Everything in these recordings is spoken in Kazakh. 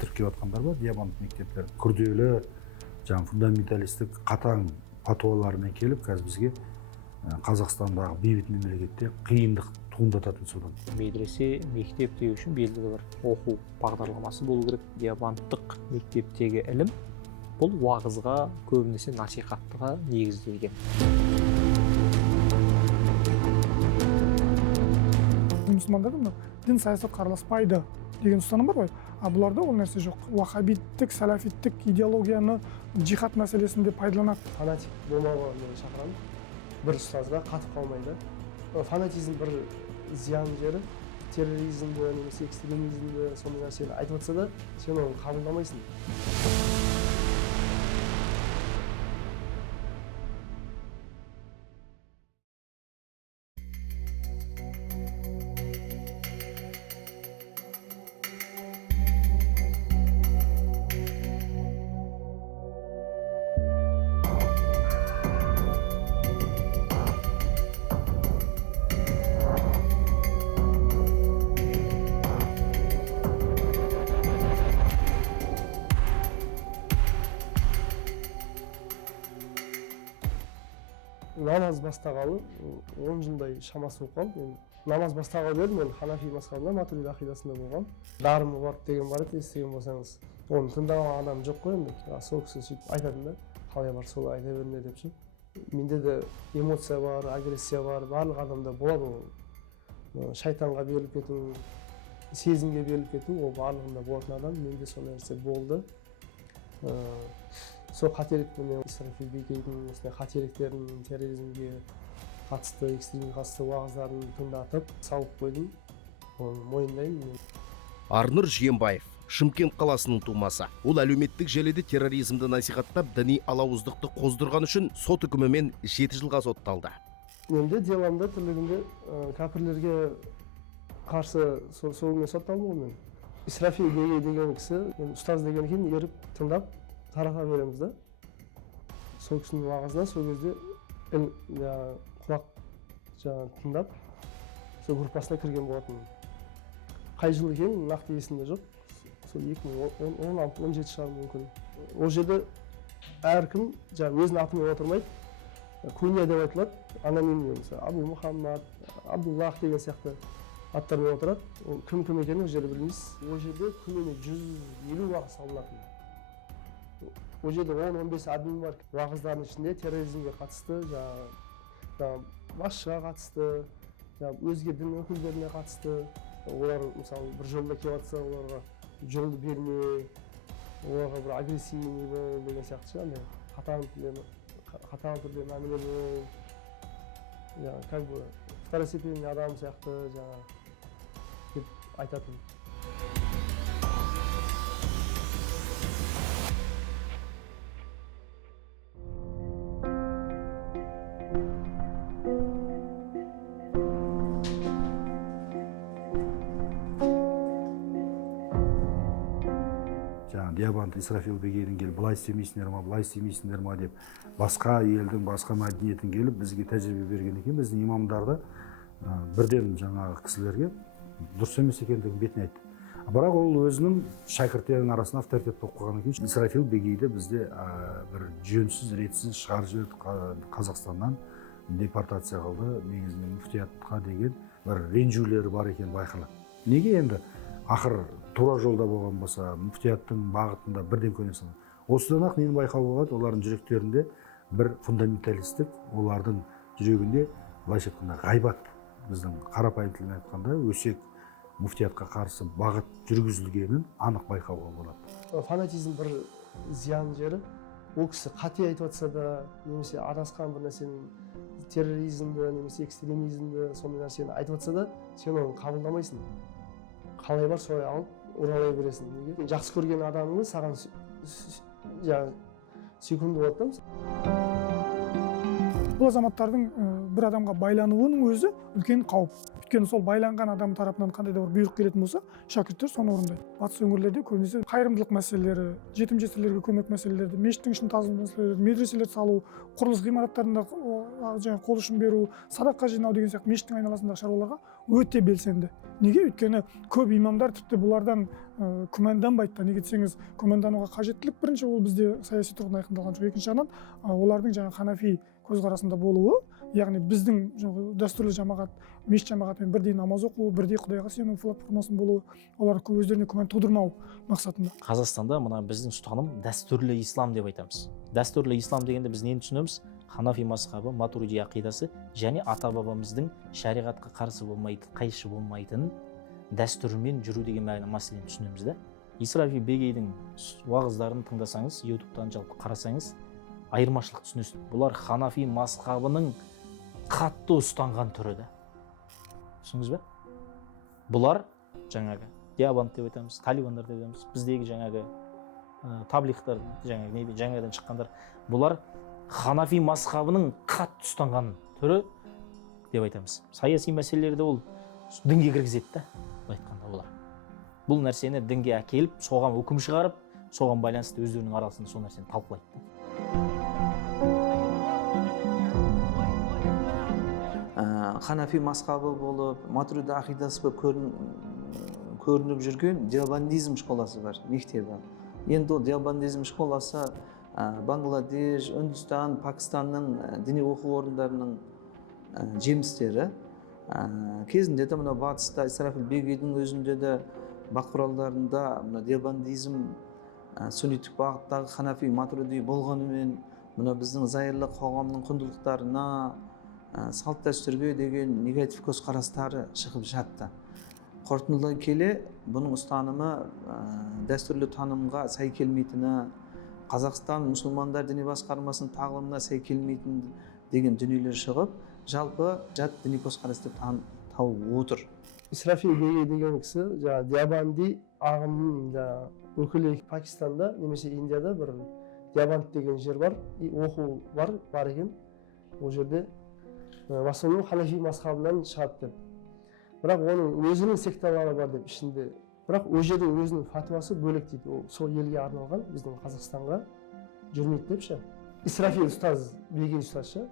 бітіріп келіп жатқандар бар, диамант мектептер. Күрделі, фундаменталистік қатаң патуаларымен келіп, қазір бізге Қазақстандағы бейбіт мемлекетте қиындық туындататын содан. Медресе, мектеп деу үшін белгілі бір оқу бағдарламасы болу керек. Диаманттық мектептегі ілім бұл уағызға, көбінесе насихаттыға негізделген. Мұсылмандардың дін саясатқа араласпайды деген ұстаным бар ғой. Бұларда ол нәрсе жоқ. Уахабиттік, салафиттік идеологияны джихад мәселесінде пайдаланады. Фанатик болмауға мен шақырамын. Бір ұстазға қатып қалмайды. Фанатизм бір зиян жері, терроризмді немесе экстремизмді сондай нәрсені айтып жатса да, сен оны қабылдамайсың. Намаз бастағалы 10 жылдай шамасы болып қалды. Намаз бастағалы бері мен ханафи мазхабында, матурид ақидасында болғам. Дарым мұбарак деген бар еді, естіген болсаңыз. Оны тыңдаған адам жоқ қой енді. Сол кісі сөйтіп айтатын да, қалай бар солай айта берме деп ше. Менде де эмоция бар, агрессия бар, барлық адамда болады ол. Шайтанға беріліп кету, сезімге беріліп кету, ол барлығында болатын адам. Менде сондай нәрсе болды. Сол қателікпен Исрафил Бегейдің осындай қателіктерін, терроризмге қатысты, экстремизмге қатысты уағыздарын тыңдатып, салып қойдым. Оны мойындаймын. Арнұр Жиенбаев, Шымкент қаласының тумасы. Ол әлеуметтік желіде терроризмді насихаттап, діни алауыздықты қоздырған үшін сот үкімімен 7 жылға сотталды. Менде деламда түрлерінде кәпірлерге қарсы солмен сотталдым мен. Исрафил Бегей деген кісі, ұстаз деген екен, еріп тыңдап тараға береміз да. Сол кісінің уағызына сол кезде құлақ тыңдап, сол группасына кірген болатын. Қай жыл екен, нақты есімде жоқ. Сол 2016-17 шығар мүмкін. Ол жерде әркім өзінің атымен отырмайды. Күнья деп айтылады, анонимный мысалы, Абу Мұхаммад, Абдуллах деген сияқты аттармен отырады. Кім екенін ол жерде білмейсіз. Ол жерде күніне 150 уағыз салынатын. Ол жерде 10-15 админ бар. Уағыздардың ішінде терроризмге қатысты, басшыға қатысты, өзге дін өкілдеріне қатысты. Олар мысалы бір жолда келіп жатса, оларға жолды берме, оларға бір агрессивный бол деген сияқты қатаң түрде мәміле бол. Как бы второстепенный адам сияқты деп айтатын. Диамант Исрафил Бегейдің келіп, былай істемейсіңдер ма деп, басқа елдің, басқа мәдениетін келіп, бізге тәжірибе берген екен. Біздің имамдарды бірден жаңағы кісілерге дұрыс емес екендігін бетіне айтты. Бірақ ол өзінің шәкірттерінің арасында авторитет болып қойғаннан кейін Исрафил Бегейді бізде бір жөнсіз, ретсіз шығарып жіберді, Қазақстаннан депортация қылды, негізінен мүфтиятқа деген бір ренжулері бар екен байқалады. Неге енді? Ақыр тура жолда болған болса, мүфтияттың бағытында бірден көне салады. Осыдан ақ нені байқауға болады, олардың жүректерінде бір фундаменталистік, олардың жүрегінде былайша айтқанда ғайбат, біздің қарапайым тілмен айтқанда өсек мүфтиятқа қарсы бағыт жүргізілгенін анық байқауға болады. Фанатизм бір зиян жері. Ол кісі қате айтып жатса да, немесе адасқан бір нәрсені, терроризмді немесе экстремизмді сондай нәрсені айтып жатса да, сен оны қабылдамайсың. Қалай бар солай алып оралай бересің. Неге? Жақсы көрген адамыңыз саған сүйкімді болады да. Бұл азаматтардың бір адамға байлануының өзі үлкен қауіп. Өйткені сол байланған адам тарапынан қандай да бір бұйрық келетін болса, шәкірттер соны орындайды. Батыс өңірлерде көбінесе қайырымдылық мәселелері, жетім жесірлерге көмек мәселелері, мешіттің ішін тазалау мәселелері, медреселер салу, құрылыс ғимараттарында жаңағы қол ұшын беру, садақа жинау деген сияқты мешіттің айналасындағы шаруаларға өте белсенді. Неге? Өйткені көп имамдар тіпті бұлардан күмәнданбайды да. Неге десеңіз, күмәндануға қажеттілік бірінші ол бізде саяси тұрғыдан айқындалған жоқ. Екінші жағынан олардың жаңағы ханафи көзқарасында болуы, яғни біздің дәстүрлі жамағат, мешіт жамағатымен бірдей намаз оқу, бірдей Құдайға сену платформасының болуы, олар өздеріне күмән тудырмау мақсатында. Қазақстанда мына біздің ұстаным дәстүрлі ислам деп айтамыз. Дәстүрлі ислам дегенде біз нені түсінеміз? Ханафи мазхабы, матуриди ақидасы және ата бабамыздың шариғатқа қарсы болмайтын, қайшы болмайтын дәстүрмен жүру деген мәселені түсінеміз да. Исрафи Бегейдің уағыздарын тыңдасаңыз, ютубтан жалпы қарасаңыз, айырмашылық түсінесіз. Бұлар ханафи мазхабының қатты ұстанған түрі да. Түсініңіз бе? Бұлар жаңағы диабант деп айтамыз, талибандар деп айтамыз, біздегі жаңағы таблихтар, жаңадан шыққандар, бұлар ханафи мазхабының қатты ұстанған түрі деп айтамыз. Саяси мәселелерді ол дінге кіргізеді да, айтқанда олар. Бұл нәрсені дінге әкеліп, соған үкім шығарып, соған байланысты өздерінің арасында сол нәрсені талқылайды. Ханафи мазхабы болып, матуриди ақидасы болып көрініп жүрген диабандизм школасы бар, мектебі. Енді ол диабандизм школасы Бангладеш, Үндістан, Пакистанның діни оқу орындарының жемістері. Кезінде де мына батыста Исрафи Бегейдің өзінде де бақұралдарында мына диабандизм сүнниттік бағыттағы ханафи матуриди болғанымен, мына біздің зайырлы қоғамның құндылықтарына, салт дәстүрге деген негатив көзқарастары шығып жатты. Қорытындылай келе, бұның ұстанымы дәстүрлі танымға сай келмейтіні, Қазақстан мұсылмандар діни басқармасының тағылымына сай келмейтін деген дүниелер шығып, жалпы жат діни көзқарас деп тауып отыр. Исрафи Бегей деген кісі диабанди ағымының өкілі. Пакистанда немесе Индияда бір диабант деген жер бар, оқу бар екен. Ол жерде в основном ханафи мазхабынан шығады деп. Бірақ оның өзінің секталары бар деп ішінде. Бірақ ол жердің өзінің фатуасы бөлек дейді. Ол сол елге арналған, біздің Қазақстанға жүрмейді деп ше. Исрафи ұстаз, Бегей ұстаз ше.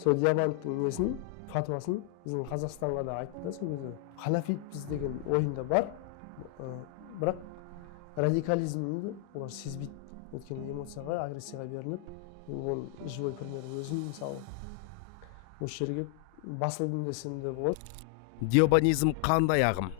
Сол диабанттың несін, фатуасын біздің Қазақстанға да айтты да сол кезде. Ханафитпіз деген ойында бар. Бірақ радикализмді олар сезбейді. Өйткені эмоцияға, агрессияға берініп, ол живой пример өзім мысалы осы жерге басылдым десем де болады. Диабанизм қандай ағым?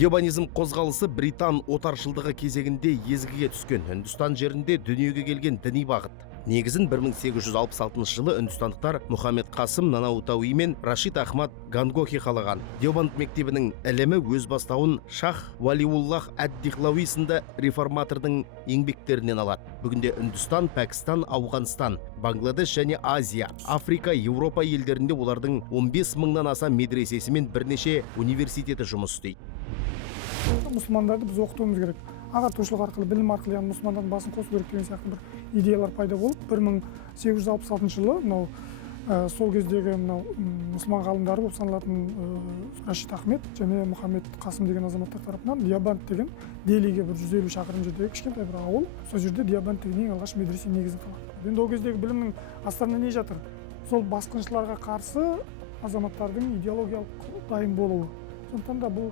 Диабанизм қозғалысы Британ отаршылдығы кезегінде езгіге түскен Үндістан жерінде дүниеге келген діни бағыт. Негізін 1866 жылы үндістандықтар Мұхаммед Қасым Нанауитауи мен Рашид Ахмад Гангохи қалаған. Диабанд мектебінің ілімі өз бастауын Шах Валиуллах әд-Дихлауи сынды реформатордың еңбектерінен алады. Бүгінде Үндістан, Пәкістан, Ауғанстан, Бангладеш және Азия, Африка, Еуропа елдерінде олардың 15 мыңнан аса медресесі мен бірнеше университеті жұмыс істейді. Мұсылмандарды біз оқытуымыз керек. Ағартушылық арқылы, білім арқылы, яғни мұсылмандардың басын қосу керек деген сияқты бір идеялар пайда болып, 1866 жылы мынау сол кездегі мынау мұсылман ғалымдары болып саналатын Рашид Ахмед және Мұхаммед Қасым деген азаматтар тарапынан Диабанд деген Делиге бір 150 шақырым жердегі кішкентай бір ауыл, сол жерде Диабанд деген ең алғаш медресе негізін қалады. Енді ол кездегі білімнің астарында не жатыр? Сол басқыншыларға қарсы азаматтардың идеологиялық дайын болуы. Сондықтан да бұл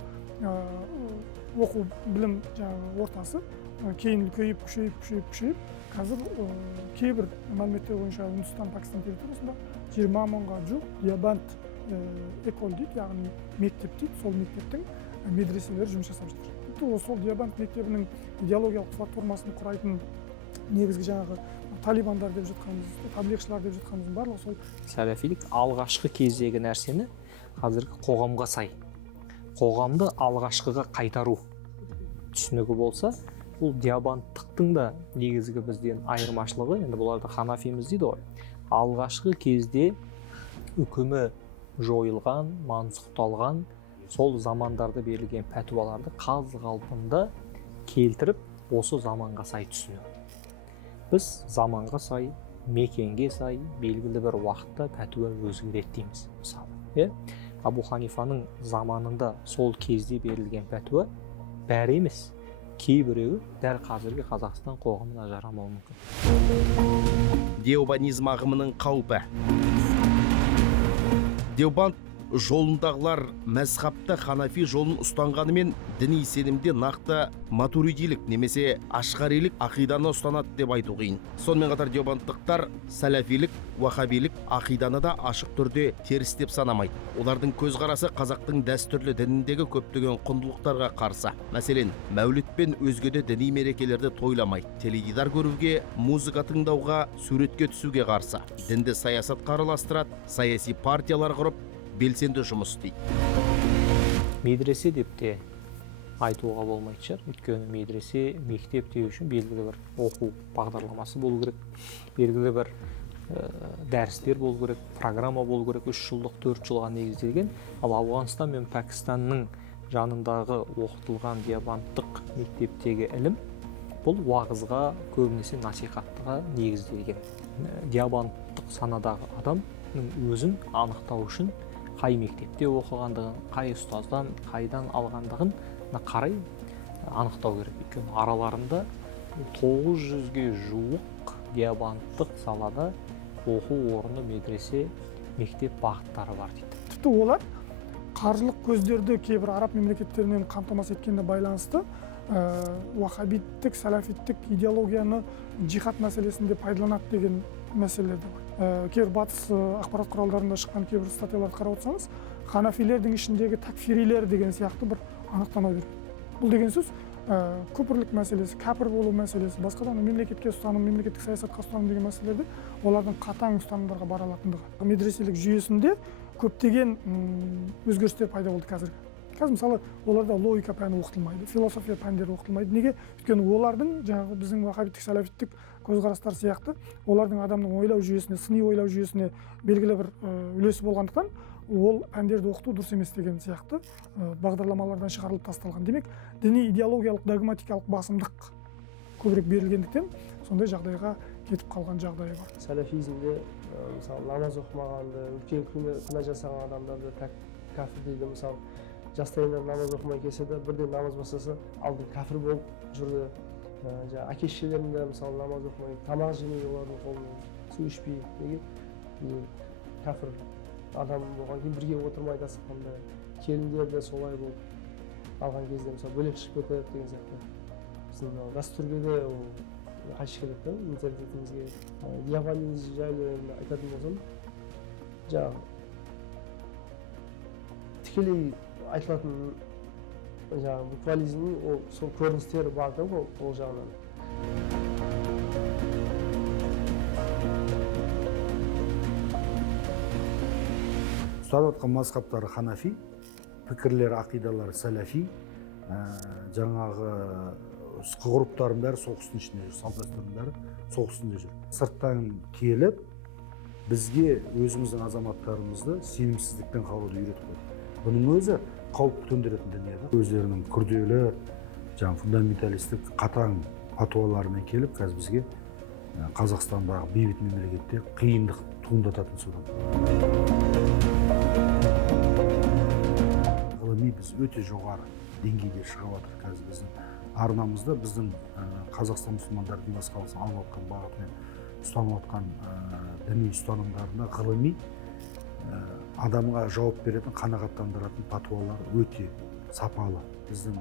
оқу білім ортасы кейін күшейіп қазір кейбір мәліметтер бойынша Үндістан, Пакистан территориясында 20 мыңға жуық диабант экол дейді, яғни мектеп дейді, сол мектептің медреселері жұмыс жасап жатыр. Тіпті сол диабант мектебінің идеологиялық платформасын құрайтын негізгі жаңағы талибандар деп жатқанымыз, таблихшылар деп жатқанымыз барлығы сол. Сәләфилік алғашқы кездегі нәрсені қазіргі қоғамға сай, қоғамды алғашқыға қайтару түсінігі болса, бұл диабанттықтың да негізгі бізден айырмашылығы, енді бұларды ханафиміз дейді ғой. Алғашқы кезде үкімі жойылған, мансұқталған, сол замандарда берілген пәтуаларды қалпында келтіріп, осы заманға сай түсіну. Біз заманға сай, мекенге сай белгілі бір уақытта пәтуа өзгереді дейміз мысалы. Абу Ханифаның заманында сол кезде берілген пәтуа бәрі емес, кейбіреуі дәл қазіргі Қазақстан қоғамына жарамауы мүмкін. Деобанизм ағымының қаупі. Деобанд жолындағылар мәзхабта ханафи жолын ұстанғанымен діни сенімде нақты матуридилік немесе ашғарилік ақиданы ұстанады деп айту қиын. Сонымен қатар деобандтықтар сәләфилік, уахабилік ақиданы да ашық түрде теріс деп санамайды. Олардың көзқарасы қазақтың дәстүрлі дініндегі көптеген құндылықтарға қарсы. Мәселен, мәуліт пен өзге де діни мерекелерді тойламайды. Теледидар көруге, музыка тыңдауға, суретке түсуге қарсы. Дінді саясатқа араластырады, саяси партиялар құрып, белсенді жұмыс істейді. Медресе деп те айтуға болмайды шығар. Өйткені медресе мектеп деу үшін белгілі бір оқу бағдарламасы болу керек, белгілі бір дәрістер болу керек, программа болу керек, 3 жылдық 4 жылға негізделген. Ал Ауғанстан мен Пәкістанның жанындағы оқытылған деобандтық мектептегі ілім бұл уағызға, көбінесе насихаттыға негізделген. Деобандтық санадағы адамның өзін анықтау үшін қай мектепте оқығандығын, қай ұстаздан, қайдан алғандығын қарай анықтау керек. Өйткені араларында 900-ге жуық деобандтық салада оқу орны, медресе, мектеп бағыттары бар дейді. Тіпті олар қаржылық көздерді кейбір араб мемлекеттерінен қамтамасыз еткеніне байланысты уахабиттік, сәләфиттік идеологияны джихад мәселесінде пайдаланады деген мәселелер де бар. Кейбір батыс ақпарат құралдарында шыққан кейбір статьяларды қарап отырсаңыз, ханафилердің ішіндегі такфирилер деген сияқты бір анықтама береді. Бұл деген сөз күпірлік мәселесі, кәпір болу мәселесі, басқа да мемлекетке ұстаным, мемлекеттік саясатқа ұстаным деген мәселелерде олардың қатаң ұстанымдарға бара алатындығы. Медреселік жүйесінде көптеген өзгерістер пайда болды қазір. Мысалы, оларда логика пәні оқытылмайды, философия пәндері оқытылмайды. Неге? Өйткені олардың жаңағы біздің уахабиттік, сәләфиттік көзқарастар сияқты олардың адамның ойлау жүйесіне, сыни ойлау жүйесіне белгілі бір үлесі болғандықтан ол пәндерді оқыту дұрыс емес деген сияқты бағдарламалардан шығарылып тасталған. Демек, діни идеологиялық, догматикалық басымдық көбірек берілгендіктен сондай жағдайға кетіп қалған жағдайы бар. Сәләфизмде мысалы намаз оқымағанды, үлкен күнә жасаған адамдарды кәфір дейді. Мысалы жастайынан намаз оқымай келсе де бірден намаз бастаса алдын кәфір болып жүрді. Әке-шешелерім де мысалы намаз оқымай, тамақ жемей, олардың қолынан су ішпей, неге кәфір адам болған кейін бірге отырмайды асыққанда. Келіндер де солай болып алған кезде мысалы бөлек шығып кетеді деген сияқты. Біздің дәстүрге де қайшы келеді, менталитетімізге. Диабанизм жайлы айтатын болсам, жаңағы тікелей айтылатын жаңағы буквализмнің ол сол көріністері бар да ол жағынан. Ұстанып жатқан мазхабтары ханафи, пікірлері, ақидалары сәләфи, жаңағы ғұрыптардың бәрі соғыстың ішінде жүр, салт дәстүрдің бәрі соғыстың жүр. Сырттан келіп, бізге өзіміздің азаматтарымызды сенімсіздікпен қалуды үйретіп қойды. Бұның өзі қауіп төндіретін дүние. Өздерінің күрделі, фундаменталистік қатаң патуаларымен келіп, қазір бізге Қазақстандағы бейбіт мемлекетте қиындық туындататын содан. Ғылыми біз өте жоғары деңгейде шығып жатыр. Қазір біздің арнамызда біздің Қазақстан мұсылмандары діни басқармасының алып отқан бағытымен ұстанып отқан діни ұстанымдарында ғылыми адамға жауап беретін, қанағаттандыратын патуалар өте сапалы. Біздің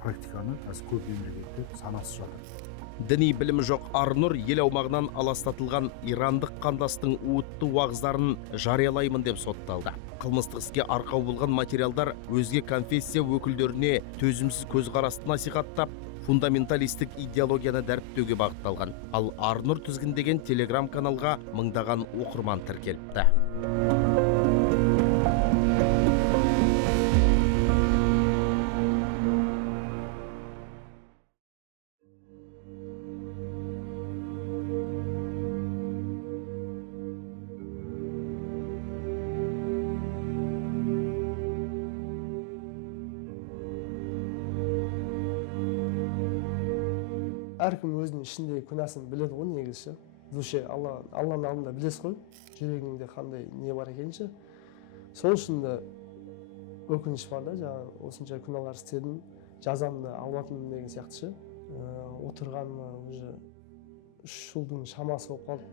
практиканы көп мемлекеттер санасыз жатыр. Діни білімі жоқ Арнұр ел аумағынан аластатылған ирандық қандастың уытты уағыздарын жариялаймын деп сотталды. Қылмыстық іске арқау болған материалдар өзге конфессия өкілдеріне төзімсіз көзқарасты насихаттап, фундаменталистік идеологияны дәріптеуге бағытталған. Ал Арнұр тізгіндеген телеграм каналға мыңдаған оқырман тіркеліпті. Әркім өзінің ішіндегі күнәсін біледі ғой негізі. душе алланың алдында білесіз ғой жүрегіңде қандай не бар екенін. Сол үшін де өкініш бар да, жаңағы осынша күнәлар істедім, жазамды алмадым деген сияқты ше. Отырғаныма уже 3 жылдың шамасы болып қалды.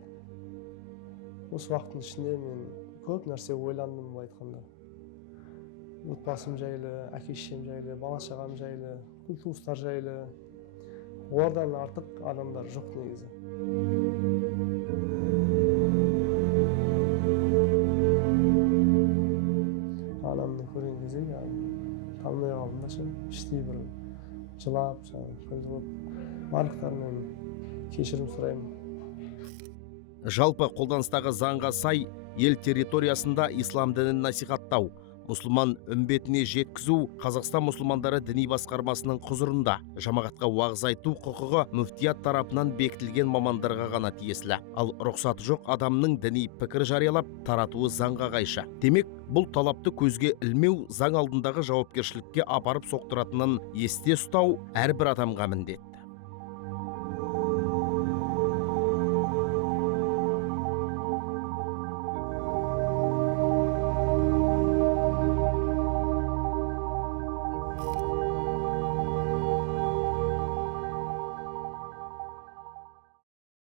Осы уақыттың ішінде мен көп нәрсе ойландым, былай айтқанда. Отбасым жайлы, әке-шешем жайлы, бала-шағам жайлы, туыстар жайлы. Олардан артық адамдар жоқ негізі. Анамды көрген кезде танымай қалдым да ше, іштей бір жылап, көз болып, барлықтарынан кешірім сұраймын. Жалпы қолданыстағы заңға сай ел территориясында ислам дінін насихаттау, мұсылман үмбетіне жеткізу Қазақстан мұсылмандары діни басқармасының құзырында. Жамағатқа уағыз айту құқығы мүфтият тарапынан бекітілген мамандарға ғана тиесілі. Ал рұқсаты жоқ адамның діни пікір жариялап таратуы заңға қайшы. Демек, бұл талапты көзге ілмеу заң алдындағы жауапкершілікке апарып соқтыратынын есте ұстау әрбір адамға міндет.